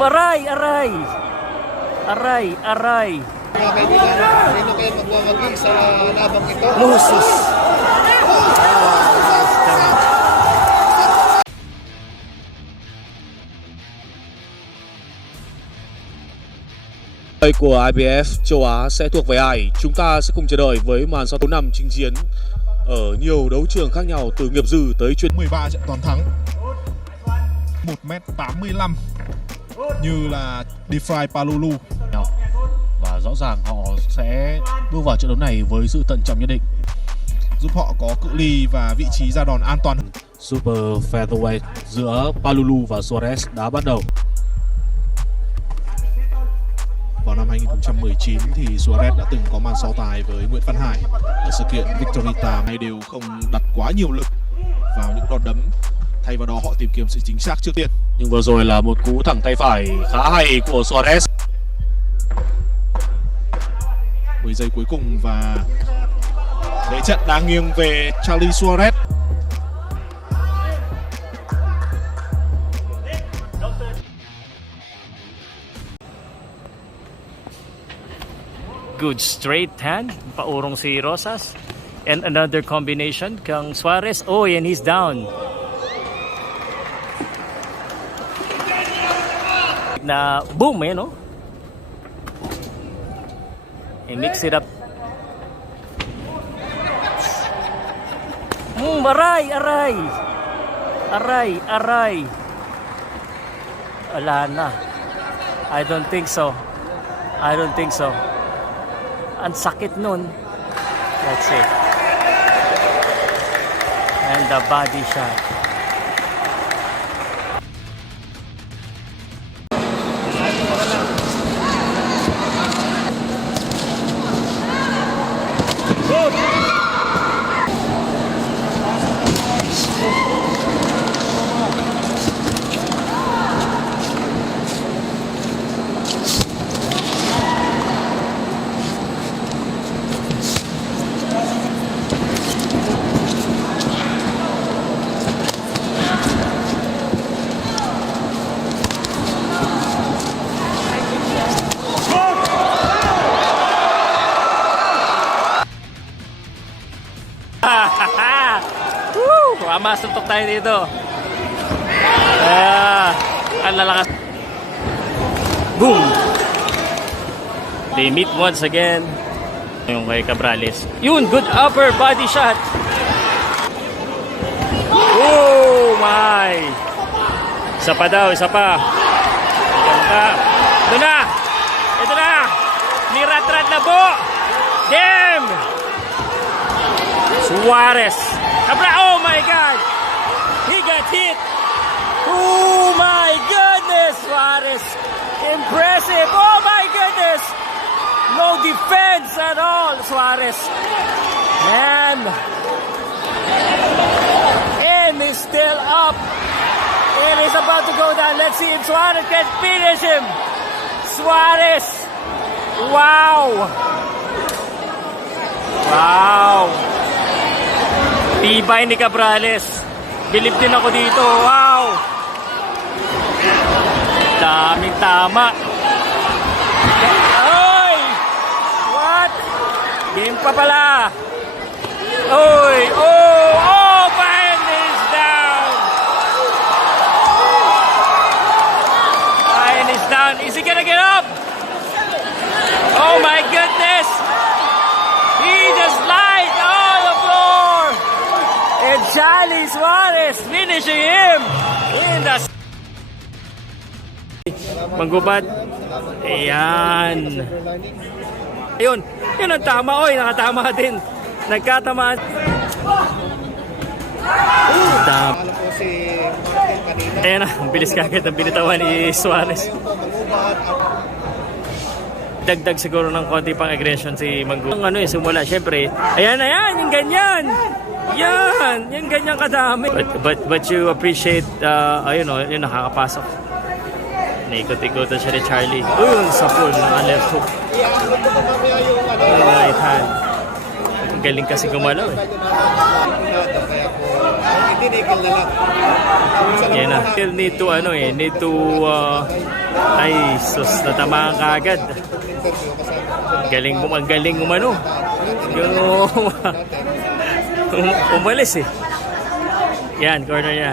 Aray, aray. Aray, aray. Mga kaibigan, sino kayo magwawagi sa labang ito? Musus. Đội của IBF châu Á sẽ thuộc về ai? Chúng ta sẽ cùng chờ đợi với màn so 4 năm chinh chiến ở nhiều đấu trường khác nhau từ nghiệp dư tới chuyên 13 trận toàn thắng, 1m85 như là DeFi Palulu. và rõ ràng họ sẽ bước vào trận đấu này với sự thận trọng nhất định, giúp họ có cự ly và vị trí ra đòn an toàn. Super Featherweight giữa Palulu và Suarez đã bắt đầu. Vào năm 2019 thì Suarez đã từng có màn so tài với Nguyễn Văn Hải ở sự kiện Victorita. Này đều không đặt quá nhiều lực vào những đòn đấm, thay vào đó họ tìm kiếm sự chính xác trước tiên. Nhưng vừa rồi là một cú thẳng tay phải khá hay của Suarez. 10 giây cuối cùng và thế trận đang nghiêng về Charlie Suarez. Good straight hand, paurong si Rosas. And another combination kang Suarez. Oh, and he's down. Na boom, no? And mix it up. Aray, aray. Aray, aray. Wala na. I don't think so. I don't think so. Ang sakit nun. That's it. And the body shot. Woo! Mamasuntok tayo dito. Ang lalakas. Boom! They meet once again. Yung kay Cabrales. Yun! Good upper body shot. Oh my! Isa pa daw, isa pa. Ito na! Ito na! Nirat-rat na po! Damn! Suarez. Oh my God! He got hit! Oh my goodness! Suarez! Impressive! Oh my goodness! No defense at all, Suarez. And he's still up. And he's about to go down. Let's see if Suarez can finish him. Suarez! Wow! Wow! Tibay ni Cabrales. Bilib din ako dito. Wow! Daming tama. Oy! What? Game pa pala. Oy! Oh! Oh! Bayan is down. Bayan is down. Is he gonna get up? Oh my goodness! He just lied on the floor. And Charlie Suarez finishing him in the Manggubad. Ayan. Ayun. Yun ang tama. Oy, nakatama din. Nagkatamaan. Tama. Alam ko si Martin kanina. Ayan na. Ang bilis kagad ang binitawan ni Suarez. Dagdag siguro ng konti pang aggression si Manggubad. Ang simula, syempre. Ayan, ayan. Yung ganyan. Yan. Yung ganyan kadami. But you appreciate, yung nakakapasok. Naikot-ikotan siya ni Charlie. Uyun, sa pool ng left hook. Iyaanod ko pa mamaya yung Right hand. Ang galing kasi gumalaw eh. Kaya po, tinikil na lang. Yan na. Still need to ay, sus, natamaan ka agad. Interview kasama. Ang galing umano. Yung umalis eh. Yan, corner niya.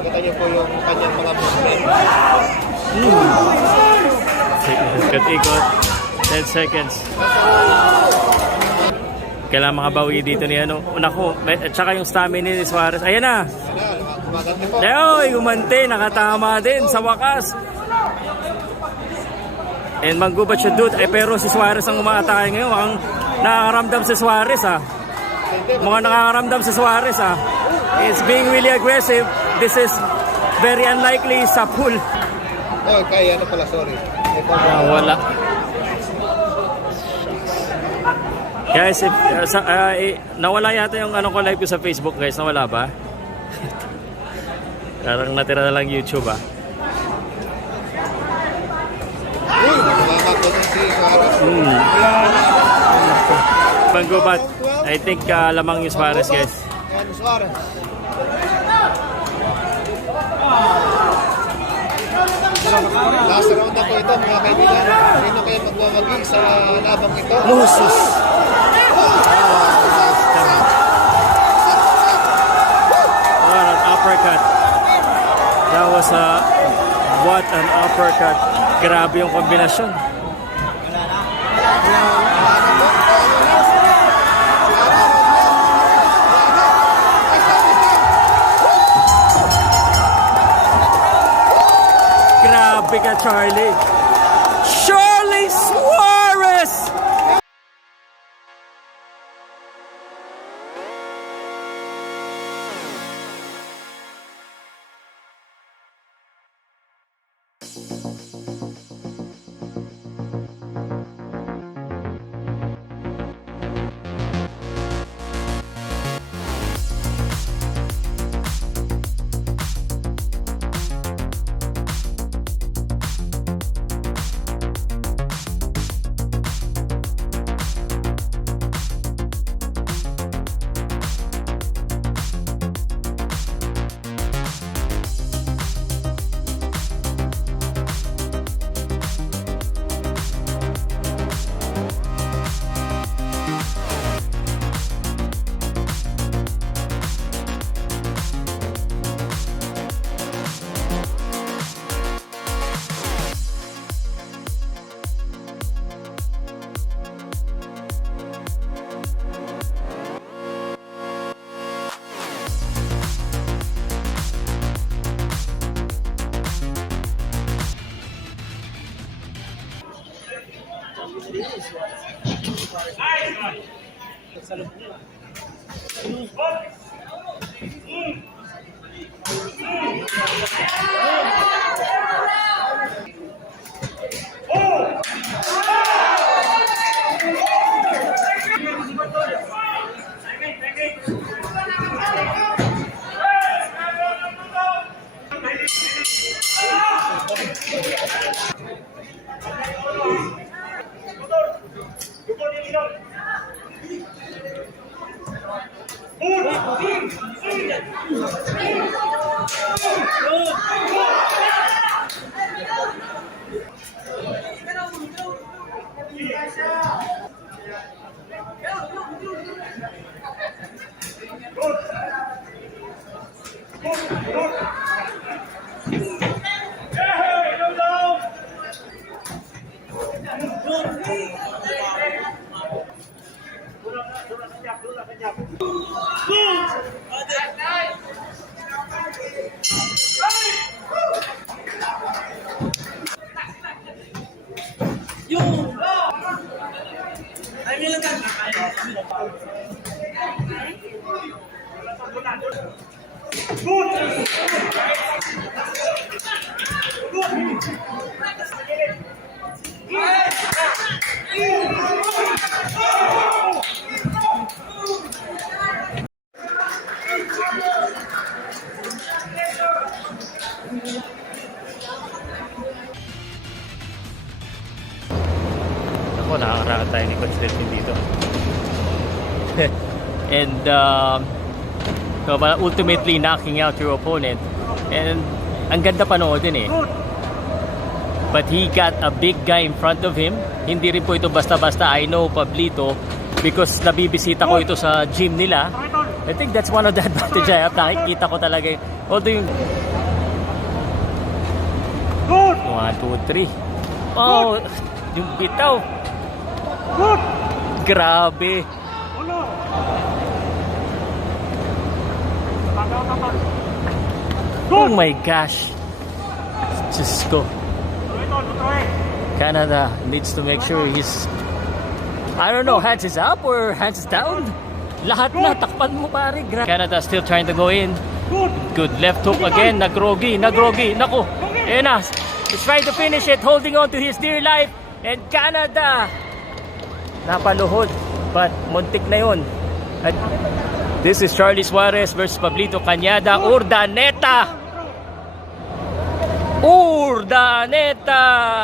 Kita niyo po yung kanyang mga movement. Ikot-ikot. 10 seconds. Kailangan makabawi dito ni ano. Naku, at saka yung stamina ni Suarez. Ayan na. Maganda po. Leoy, umante. Nakatama din sa wakas. And Manggubat should do it. Pero si Suarez ang umaatake ngayon. Ang nakakaramdam si Suarez Mga nakakaramdam si Suarez It's being really aggressive. This is very unlikely sa pool. Oh, kaya ano pala, sorry. Wala. Guys, nawala yata yung ano ko live ko sa Facebook, guys. Nawala ba? Parang natira na lang YouTube Uy, nakakakot na si Suarez. Manggubat. I think lamang yung Suarez, guys. Yan, Suarez. Last round na po ito, mga kaibigan. Sino kayo magwawagi sa labang ito? Musos. What an uppercut. That was what an uppercut. Grabe yung kombinasyon. Grabe ka, Charlie. Charlie Suarez! Ako, nakakarakot tayo ni Coach Delphin dito. and ultimately knocking out your opponent. And ang ganda panoodin eh. But he got a big guy in front of him. Hindi rin po ito basta-basta. I know Pablito because nabibisita ko ito sa gym nila. I think that's one of the advantage I have. Nakikita ko talaga yun. Although yung 1, 2, 3. Oh, yung bitaw. Grabe. Oh my gosh. Just go. Canada needs to make sure he's, I don't know, hands is up or hands is down. Lahat na, takpan mo pare. Canada still trying to go in. Good left hook again. Nagrogi. Naku. Ayan na. He's trying to finish it, holding on to his dear life. And Canada napaluhod. But muntik na yun. This is Charlie Suarez versus Pablito Cañada. Urdaneta.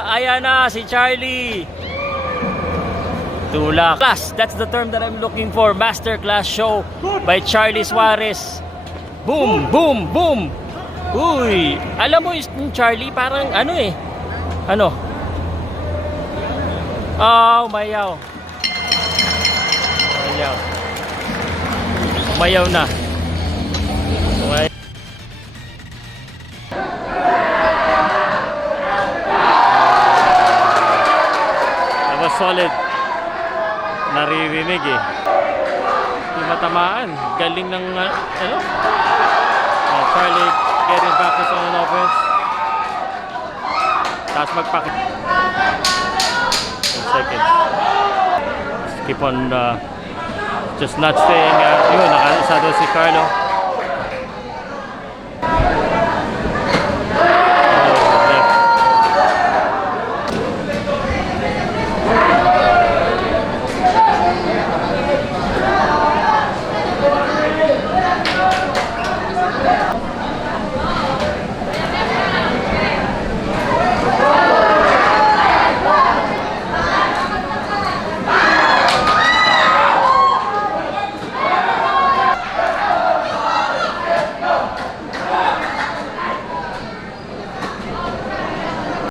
Ayan na si Charlie. Tulak. Class, that's the term that I'm looking for. Masterclass show by Charlie Suarez. Boom, boom, boom. Uy, alam mo yung Charlie parang ano eh. Ano? Oh, mayaw. Mayaw na. That was solid. Naririnig eh. Hindi matamaan. Galing ng ano? Charlie getting back to on offense. Tapos magpakit. 1 second. Just keep on just not staying. Yun, nakaisa doon si Carlo.